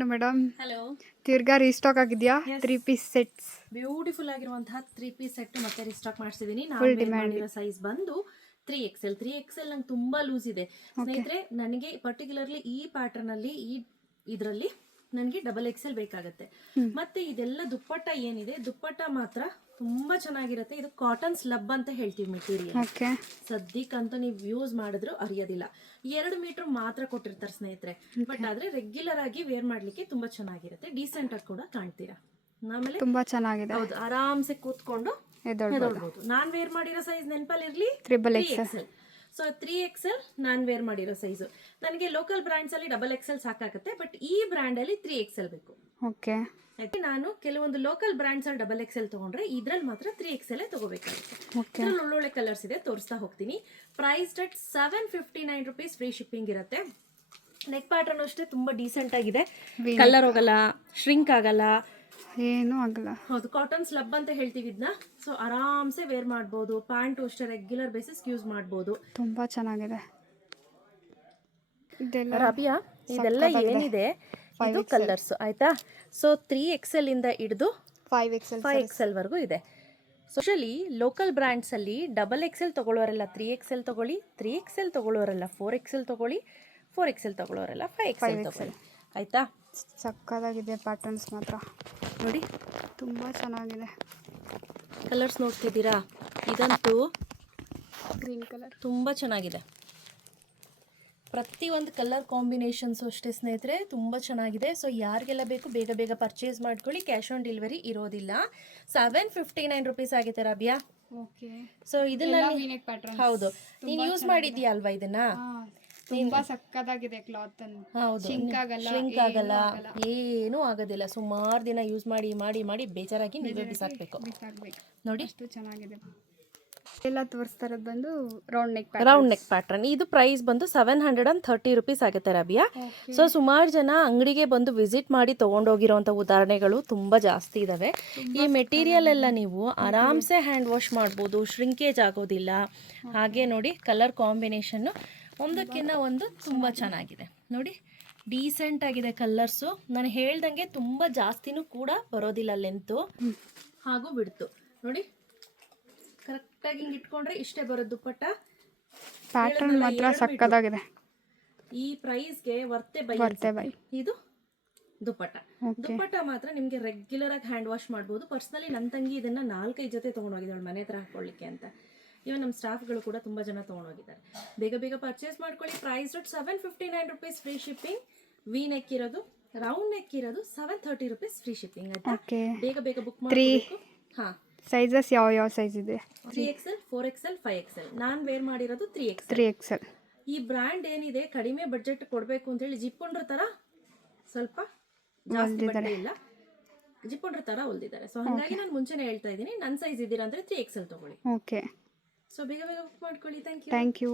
ಏನು madam hello, ತಿರ್ಗಾ restock ಆಗಿದೆಯಾ? 3 ಪೀಸ್ ಸೆಟ್ಸ್ ಬ್ಯೂಟಿಫುಲ್ ಆಗಿರುವಂತಹ 3 ಪೀಸ್ ಸೆಟ್ ಮತ್ತೆ ರೀಸ್ಟಾಕ್ ಮಾಡಿಸಿದೀನಿ. Full ನಾನು demand. ಮಾಡಿರೋ ಸೈಜ್ ಬಂದು 3XL. 3XL ನಂಗೆ ತುಂಬಾ ಲೂಸ್ ಇದೆ ಸ್ನೇಹಿತರೆ. ನನಗೆ ಪರ್ಟಿಕ್ಯುಲರ್ಲಿ ಈ ಪ್ಯಾಟರ್ನ್ ಅಲ್ಲಿ ಇದರಲ್ಲಿ ನನಗೆ XXL ಬೇಕಾಗುತ್ತೆ. ಮತ್ತೆ ಇದೆಲ್ಲ ದುಪ್ಪಟ್ಟ ಏನಿದೆ, ದುಪ್ಪಟ್ಟ ಮಾತ್ರ ತುಂಬಾ ಚೆನ್ನಾಗಿರುತ್ತೆ. ಇದು ಕಾಟನ್ ಸ್ಲಬ್ ಅಂತ ಹೇಳ್ತೀವಿ ಮೆಟೀರಿಯಲ್. ಓಕೆ. ಸದ್ಯಕ್ಕಂತೂ ನೀವು ಯೂಸ್ ಮಾಡಿದ್ರು ಅರಿಯೋದಿಲ್ಲ. 2 ಮೀಟರ್ ಮಾತ್ರ ಕೊಟ್ಟಿರ್ತಾರೆ ಸ್ನೇಹಿತರೆ. ಬಟ್ ಆದ್ರೆ ರೆಗ್ಯುಲರ್ ಆಗಿ ವೇರ್ ಮಾಡ್ಲಿಕ್ಕೆ ತುಂಬಾ ಚೆನ್ನಾಗಿರುತ್ತೆ. ಡೀಸೆಂಟ್ ಆಗಿ ಕೂಡ ಕಾಣ್ತೀರಾ. ಆಮೇಲೆ ತುಂಬಾ ಚೆನ್ನಾಗಿದೆ. ಹೌದು, ಆರಾಮ್ಸೆ ಕೂತ್ಕೊಂಡು ಎದೊಳ್ಬಹುದು. ನಾನ್ ವೇರ್ ಮಾಡಿರೋ ಸೈಜ್ ನೆನಪಲ್ಲಿರ್ಲಿ, 3XL. ಸೊ 3XL ನಾನ್ ವೇರ್ ಮಾಡಿರೋ ಸೈಜ್. ನನಗೆ ಲೋಕಲ್ ಬ್ರಾಂಡ್ಸ್ ಅಲ್ಲಿ XXL ಸಾಕಾಗುತ್ತೆ. ಬಟ್ ಈ ಬ್ರ್ಯಾಂಡ್ ಅಲ್ಲಿ 3XL ಬೇಕು. ಓಕೆ. ನಾನು ಕೆಲವೊಂದು ಲೋಕಲ್ ಬ್ರಾಂಡ್ಸ್ ಅಲ್ಲಿ XXL ತಗೊಂಡ್ರೆ ಇದ್ರಲ್ಲಿ ಮಾತ್ರ 3XL ತಗೋಬೇಕಾಗುತ್ತೆ. ಓಕೆ. ಇದ್ರಲ್ಲಿ ಒಳ್ಳೊಳ್ಳೆ ಕಲರ್ಸ್ ಇದೆ, ತೋರಿಸ್ತಾ ಹೋಗ್ತೀನಿ. Price at 759 rupees, free shipping ಇರುತ್ತೆ. ನೆಕ್ ಪ್ಯಾಟರ್ನ್ ಅಷ್ಟೇ ತುಂಬಾ ಡೀಸೆಂಟ್ ಆಗಿದೆ. ಕಲರ್ ಹೋಗಲ್ಲ, ಶ್ರಿಂಕ್ ಆಗಲ್ಲ, ಏನು ಆಗಲ್ಲ. ಹೌದು, ಕಾಟನ್ ಸ್ಲಬ್ ಅಂತ ಹೇಳ್ತೀವಿ ಇದನ್ನ. ಸೊ ಆರಾಮ್ಸೆ ವೇರ್ ಮಾಡಬಹುದು. ಪ್ಯಾಂಟ್ ಅಷ್ಟೇ ರೆಗ್ಯುಲರ್ ಬೇಸಿಸ್ ಯೂಸ್ ಮಾಡಬಹುದು. ತುಂಬಾ ಚೆನ್ನಾಗಿದೆ. ಇದೆಲ್ಲ ರಬಿಯಾ, ಇದೆಲ್ಲ ಏನಿದೆ ಇದು ಕಲರ್ಸ್ ಆಯ್ತಾ. ಸೊ 3XL ಇಂದ ಹಿಡಿದು 5XL ವರೆಗೂ ಇದೆ. ಸೋಶಲಿ ಲೋಕಲ್ ಬ್ರ್ಯಾಂಡ್ಸ್ ಅಲ್ಲಿ XXL ತಗೊಳ್ಳೋರೆಲ್ಲ 3XL ತಗೊಳ್ಳಿ, 3XL ತಗೊಳ್ಳೋರೆಲ್ಲ 4XL ತಗೊಳ್ಳಿ, 4XL ತಗೊಳ್ಳೋರೆಲ್ಲ 5XL ತಗೊಳ್ಳಿ. ಆಯ್ತಾ. ಸಕ್ಕತ್ತಾಗಿದೆ ಪ್ಯಾಟರ್ನ್ಸ್ ಮಾತ್ರ. ನೋಡಿ, ತುಂಬಾ ಚೆನ್ನಾಗಿದೆ. ಕಲರ್ಸ್ ನೋಡ್ತಿದ್ದೀರಾ? ಇದಂತೂ ಗ್ರೀನ್ ಕಲರ್ ತುಂಬಾ ಚೆನ್ನಾಗಿದೆ. ಪ್ರತಿಯೊಂದು ಕಲರ್ ಕಾಂಬಿನೇಷನ್ಸು ಅಷ್ಟೇ ಸ್ನೇಹಿತರೆ, ತುಂಬ ಚೆನ್ನಾಗಿದೆ. ಸೊ ಯಾರಿಗೆಲ್ಲ ಬೇಕು ಬೇಗ ಬೇಗ ಪರ್ಚೇಸ್ ಮಾಡ್ಕೊಳ್ಳಿ. ಕ್ಯಾಶ್ ಆನ್ ಡೆಲಿವರಿ ಇರೋದಿಲ್ಲ. 759 rupees ಆಗಿದೆ ರಬಿಯಾ. ಓಕೆ. ಸೊ ಇದನ್ನ ಹೌದು, ನೀನು ಯೂಸ್ ಮಾಡಿದ್ಯಾ ಅಲ್ವಾ ಇದನ್ನ? ತುಂಬಾ ಸಕ್ಕತ್ತಾಗಿದೆ ಕ್ಲಾತ್ ಅನ್ನು. ಹೌದು, ಶ್ರಿಂಕ್ ಆಗಲ್ಲ, ಏನೂ ಆಗೋದಿಲ್ಲ. ಸುಮಾರು ದಿನ ಯೂಸ್ ಮಾಡಿ ಮಾಡಿ ಮಾಡಿ ಬೇಜಾರಾಗಿ ನೀವೇ ಬಿಸಾಕ್ಬೇಕು. ನೋಡಿ ಎಷ್ಟು ಚೆನ್ನಾಗಿದೆ. ಎಲ್ಲ ತೋರಿಸ್ತಾ ಇರೋದು ಬಂದು ರೌಂಡ್ ನೆಕ್ ಪ್ಯಾಟರ್ನ್. ಇದು ಪ್ರೈಸ್ ಬಂದು 730 rupees ಆಗುತ್ತೆ ರಬಿಯಾ. ಸೊ ಸುಮಾರು ಜನ ಅಂಗಡಿಗೆ ಬಂದು ವಿಸಿಟ್ ಮಾಡಿ ತೊಗೊಂಡೋಗಿರೋಂಥ ಉದಾಹರಣೆಗಳು ತುಂಬ ಜಾಸ್ತಿ ಇದ್ದಾವೆ. ಈ ಮೆಟೀರಿಯಲ್ ಎಲ್ಲ ನೀವು ಆರಾಮ್ಸೆ ಹ್ಯಾಂಡ್ ವಾಶ್ ಮಾಡ್ಬೋದು, ಶ್ರಿಂಕೇಜ್ ಆಗೋದಿಲ್ಲ. ಹಾಗೆ ನೋಡಿ, ಕಲರ್ ಕಾಂಬಿನೇಷನ್ನು ಒಂದಕ್ಕಿಂತ ಒಂದು ತುಂಬ ಚೆನ್ನಾಗಿದೆ. ನೋಡಿ, ಡೀಸೆಂಟ್ ಆಗಿದೆ ಕಲರ್ಸು. ನಾನು ಹೇಳ್ದಂಗೆ ತುಂಬ ಜಾಸ್ತಿನೂ ಕೂಡ ಬರೋದಿಲ್ಲ ಲೆಂತು ಹಾಗೂ ಬಿಡ್ತು. ನೋಡಿ, ಕರೆಕ್ಟಾಗಿ ಹಿಂಗೆ ಇಟ್ಕೊಂಡ್ರೆ ಇಷ್ಟೇ ಬರೋದು ದುಪ್ಪಟ್ಟ. ಪ್ಯಾಟರ್ನ್ ಮಾತ್ರ ಸಕ್ಕತ್ತಾಗಿದೆ. ಈ ಪ್ರೈಸ್ಗೆ ವರ್ತೆ ಬೈ. ಇದು ದುಪ್ಪಟ್ಟ. ದುಪ್ಪಟ್ಟ ಮಾತ್ರ ನಿಮಗೆ ರೆಗ್ಯುಲರ್ ಆಗಿ ಹ್ಯಾಂಡ್ ವಾಶ್ ಮಾಡ್ಬೋದು. ಪರ್ಸ್ನಲಿ ನನ್ನ ತಂಗಿ ಇದನ್ನ 4-5 ಜೊತೆ ತೊಗೊಂಡೋಗಿದ್ದಾಳೆ ಮನೆ ಹತ್ರ ಹಾಕೊಳ್ಳಿಕ್ಕೆ ಅಂತ. ಇವನ್ ನಮ್ಮ ಸ್ಟಾಫ್ಗಳು ಕೂಡ ತುಂಬ ಜನ ತೊಗೊಂಡೋಗಿದ್ದಾರೆ. ಬೇಗ ಬೇಗ ಪರ್ಚೇಸ್ ಮಾಡ್ಕೊಳ್ಳಿ. Price 759 rupees, free shipping. V neck ಇರೋದು, ರೌಂಡ್ ನೆಕ್ ಇರೋದು 730 rupees, ಫ್ರೀ ಶಿಪ್ಪಿಂಗ್. ಆಯ್ತಾ, ಬೇಗ ಬೇಗ ಬುಕ್ ಮಾಡಬೇಕು. ಹಾ, ಸೈಜಸ್ ಯಾವ ಸೈಜ್ ಇದೆ? 3XL, 4XL, 5XL. ನಾನು ವೇರ್ ಮಾಡಿರೋದು 3XL. ಈ ಬ್ರ್ಯಾಂಡ್ ಏನಿದೆ, ಕಡಿಮೆ ಬಡ್ಜೆಟ್ ಕೊಡಬೇಕು ಅಂತ ಹೇಳಿ ಜಿಪ್ಪೊಂಡ್ರ ತರ ಸ್ವಲ್ಪ ಜಾಸ್ತಿ ಬಟ್ಟೆ ಇಲ್ಲ, ಜಿಪ್ಪೊಂಡ್ರ ತರ ಹೊಲ್ದಿದ್ದಾರೆ. ಸೊ ಹಾಗಾಗಿ ನಾನು ಮುಂಚೆನೇ ಹೇಳ್ತಾ ಇದ್ದೀನಿ, ನನ್ನ ಸೈಜ್ ಇದ್ದೀರಾ ಅಂದ್ರೆ 3XL ತಗೊಳ್ಳಿ. ಓಕೆ. ಸೊ ಬೇಗ ಬೇಗ ಬುಕ್ ಮಾಡ್ಕೊಳ್ಳಿ. Thank you.